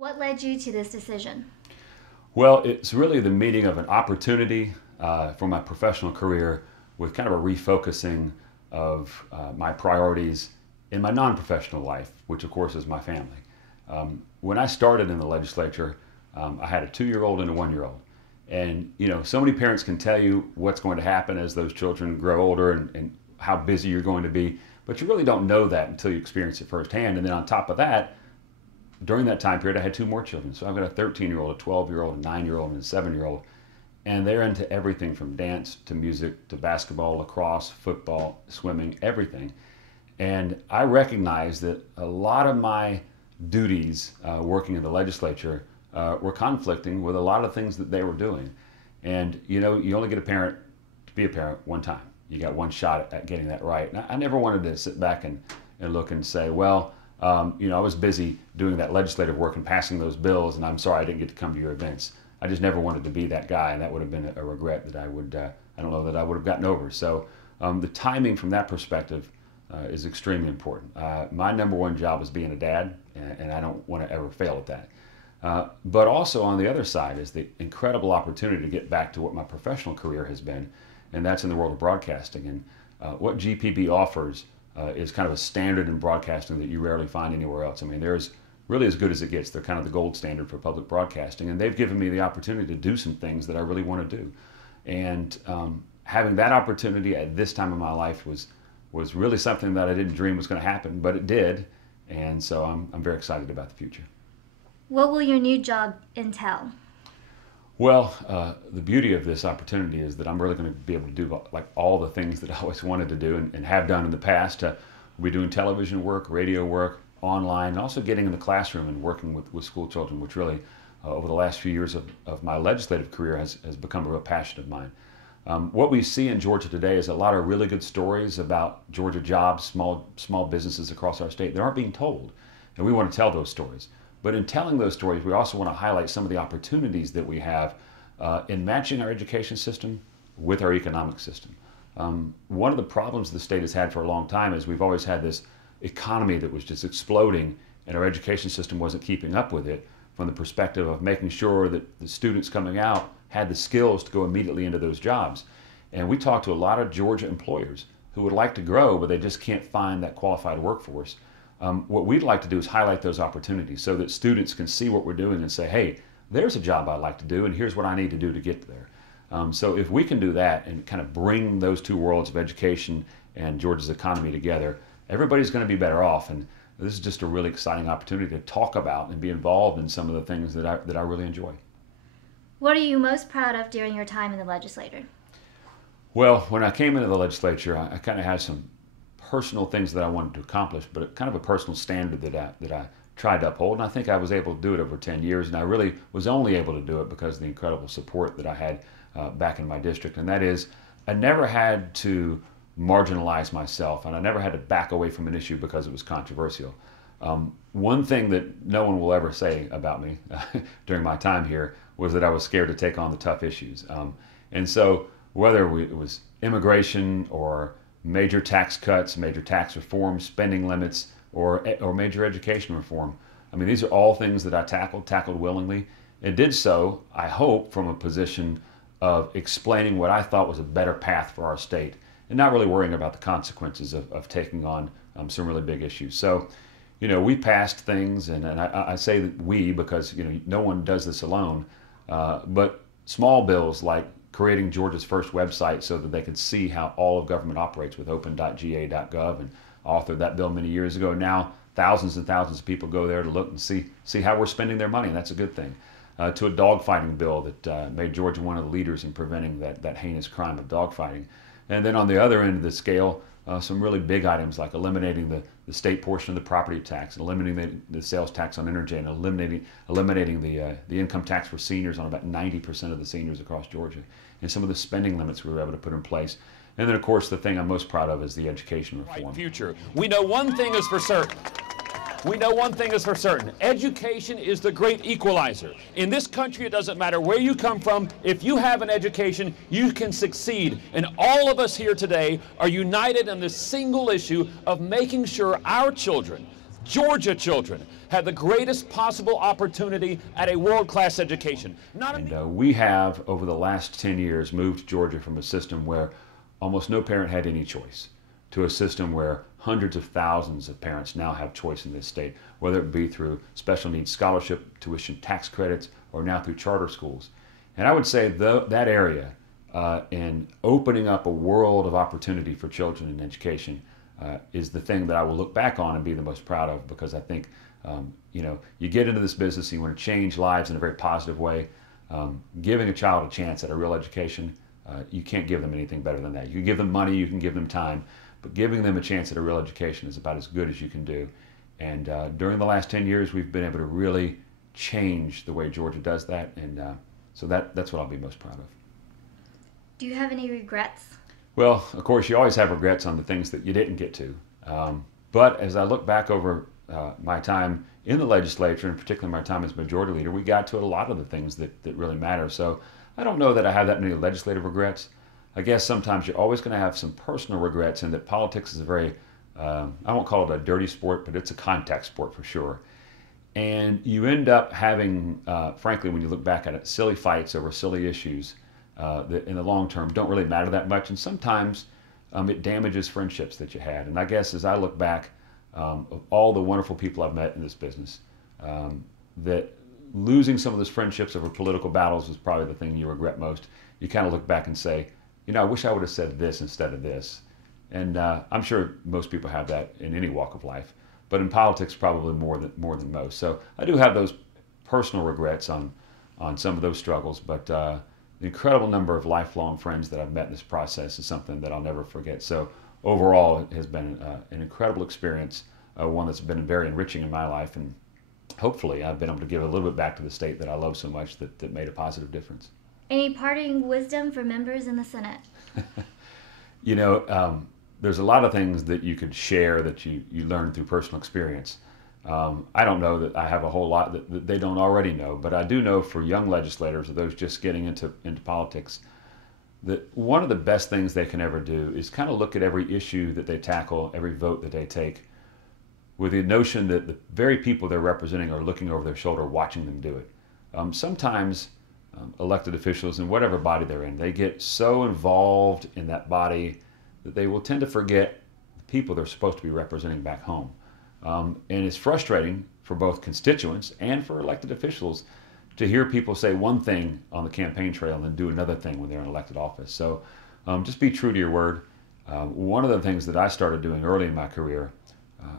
What led you to this decision? Well, it's really the meeting of an opportunity for my professional career with kind of a refocusing of my priorities in my non-professional life, which of course is my family. When I started in the legislature, I had a 2-year-old and a 1-year-old. And so many parents can tell you what's going to happen as those children grow older and how busy you're going to be, but you really don't know that until you experience it firsthand. And then on top of that, during that time period, I had 2 more children. So I've got a 13-year-old, a 12-year-old, a 9-year-old, and a 7-year-old. And they're into everything from dance to music to basketball, lacrosse, football, swimming, everything. And I recognize that a lot of my duties working in the legislature were conflicting with a lot of things that they were doing. And you only get a parent to be a parent one time. You got one shot at getting that right. And I never wanted to sit back and look and say, well, I was busy doing that legislative work and passing those bills, and I'm sorry I didn't get to come to your events. I just never wanted to be that guy, and that would have been a regret that I don't know that I would have gotten over. So the timing from that perspective is extremely important. My number one job is being a dad, and I don't want to ever fail at that. But also on the other side is the incredible opportunity to get back to what my professional career has been, and that's in the world of broadcasting. And what GPB offers is kind of a standard in broadcasting that you rarely find anywhere else. I mean, there's really as good as it gets. They're kind of the gold standard for public broadcasting, and they've given me the opportunity to do some things that I really want to do. And having that opportunity at this time in my life was really something that I didn't dream was going to happen, but it did. And so I'm very excited about the future. What will your new job entail? Well, the beauty of this opportunity is that I'm really going to be able to do like all the things that I always wanted to do and have done in the past. We'll be doing television work, radio work, online, and also getting in the classroom and working with school children, which really, over the last few years of my legislative career, has become a real passion of mine. What we see in Georgia today is a lot of really good stories about Georgia jobs, small businesses across our state that aren't being told, and we want to tell those stories. But in telling those stories, we also want to highlight some of the opportunities that we have in matching our education system with our economic system. One of the problems the state has had for a long time is we've always had this economy that was just exploding, and our education system wasn't keeping up with it from the perspective of making sure that the students coming out had the skills to go immediately into those jobs. And we talked to a lot of Georgia employers who would like to grow, but they just can't find that qualified workforce. What we'd like to do is highlight those opportunities so that students can see what we're doing and say, hey, there's a job I'd like to do, and here's what I need to do to get there. So if we can do that and kind of bring those two worlds of education and Georgia's economy together, everybody's going to be better off. And this is just a really exciting opportunity to talk about and be involved in some of the things that I really enjoy. What are you most proud of during your time in the legislature? Well, when I came into the legislature, I kind of had some personal things that I wanted to accomplish, but kind of a personal standard that I tried to uphold, and I think I was able to do it over 10 years, and I really was only able to do it because of the incredible support that I had back in my district, and that is I never had to marginalize myself, and I never had to back away from an issue because it was controversial. One thing that no one will ever say about me during my time here was that I was scared to take on the tough issues. And so whether it was immigration or major tax cuts, major tax reform, spending limits, or major education reform, I mean, these are all things that I tackled willingly, and did so, I hope, from a position of explaining what I thought was a better path for our state, and not really worrying about the consequences of taking on some really big issues. So, we passed things, and I say that we because, no one does this alone, but small bills like creating Georgia's first website so that they could see how all of government operates with open.ga.gov, and authored that bill many years ago. Now thousands and thousands of people go there to look and see how we're spending their money, and that's a good thing. To a dogfighting bill that made Georgia one of the leaders in preventing that heinous crime of dogfighting. And then on the other end of the scale, some really big items like eliminating the state portion of the property tax, eliminating the sales tax on energy, and eliminating the income tax for seniors on about 90% of the seniors across Georgia, and some of the spending limits we were able to put in place. And then, of course, the thing I'm most proud of is the education reform. Future. We know one thing is for certain. We know one thing is for certain. Education is the great equalizer. In this country, it doesn't matter where you come from. If you have an education, you can succeed. And all of us here today are united on this single issue of making sure our children Georgia children had the greatest possible opportunity at a world-class education. We have, over the last 10 years, moved Georgia from a system where almost no parent had any choice to a system where hundreds of thousands of parents now have choice in this state, whether it be through special needs scholarship, tuition tax credits, or now through charter schools. And I would say that area in opening up a world of opportunity for children in education is the thing that I will look back on and be the most proud of, because I think you get into this business and you want to change lives in a very positive way. Giving a child a chance at a real education, you can't give them anything better than that. You can give them money, you can give them time, but giving them a chance at a real education is about as good as you can do. And during the last 10 years, we've been able to really change the way Georgia does that, and so that's what I'll be most proud of. Do you have any regrets? Well, of course, you always have regrets on the things that you didn't get to. But as I look back over my time in the legislature, and particularly my time as majority leader, we got to a lot of the things that really matter. So I don't know that I have that many legislative regrets. I guess sometimes you're always going to have some personal regrets, and that politics is a very, I won't call it a dirty sport, but it's a contact sport for sure. And you end up having, frankly, when you look back at it, silly fights over silly issues that in the long term don't really matter that much. And sometimes it damages friendships that you had. And I guess as I look back of all the wonderful people I've met in this business, that losing some of those friendships over political battles was probably the thing you regret most. You kind of look back and say, I wish I would have said this instead of this. And I'm sure most people have that in any walk of life, but in politics probably more than most. So I do have those personal regrets on some of those struggles, but the incredible number of lifelong friends that I've met in this process is something that I'll never forget. So overall, it has been an incredible experience, one that's been very enriching in my life, and hopefully I've been able to give a little bit back to the state that I love so much that made a positive difference. Any parting wisdom for members in the Senate? There's a lot of things that you could share that you learn through personal experience. I don't know that I have a whole lot that they don't already know, but I do know for young legislators or those just getting into politics, that one of the best things they can ever do is kind of look at every issue that they tackle, every vote that they take, with the notion that the very people they're representing are looking over their shoulder watching them do it. Sometimes elected officials in whatever body they're in, they get so involved in that body that they will tend to forget the people they're supposed to be representing back home. And it's frustrating for both constituents and for elected officials to hear people say one thing on the campaign trail and then do another thing when they're in elected office. So just be true to your word. One of the things that I started doing early in my career,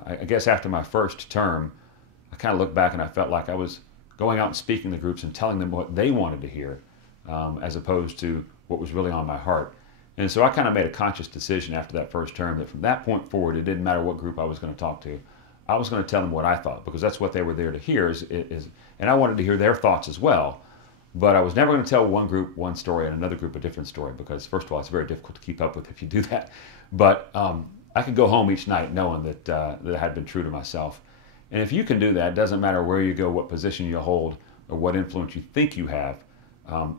I guess after my first term, I kind of looked back and I felt like I was going out and speaking to groups and telling them what they wanted to hear, as opposed to what was really on my heart. And so I kind of made a conscious decision after that first term that from that point forward, it didn't matter what group I was going to talk to. I was going to tell them what I thought, because that's what they were there to hear, and I wanted to hear their thoughts as well. But I was never going to tell one group one story and another group a different story, because first of all, it's very difficult to keep up with if you do that. But I could go home each night knowing that I had been true to myself. And if you can do that, it doesn't matter where you go, what position you hold, or what influence you think you have.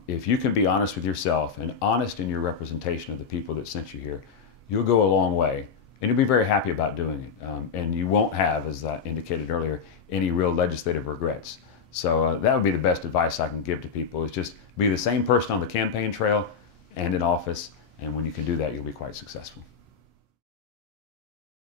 If you can be honest with yourself and honest in your representation of the people that sent you here, you'll go a long way. And you'll be very happy about doing it. And you won't have, as I indicated earlier, any real legislative regrets. So that would be the best advice I can give to people, is just be the same person on the campaign trail and in office. And when you can do that, you'll be quite successful.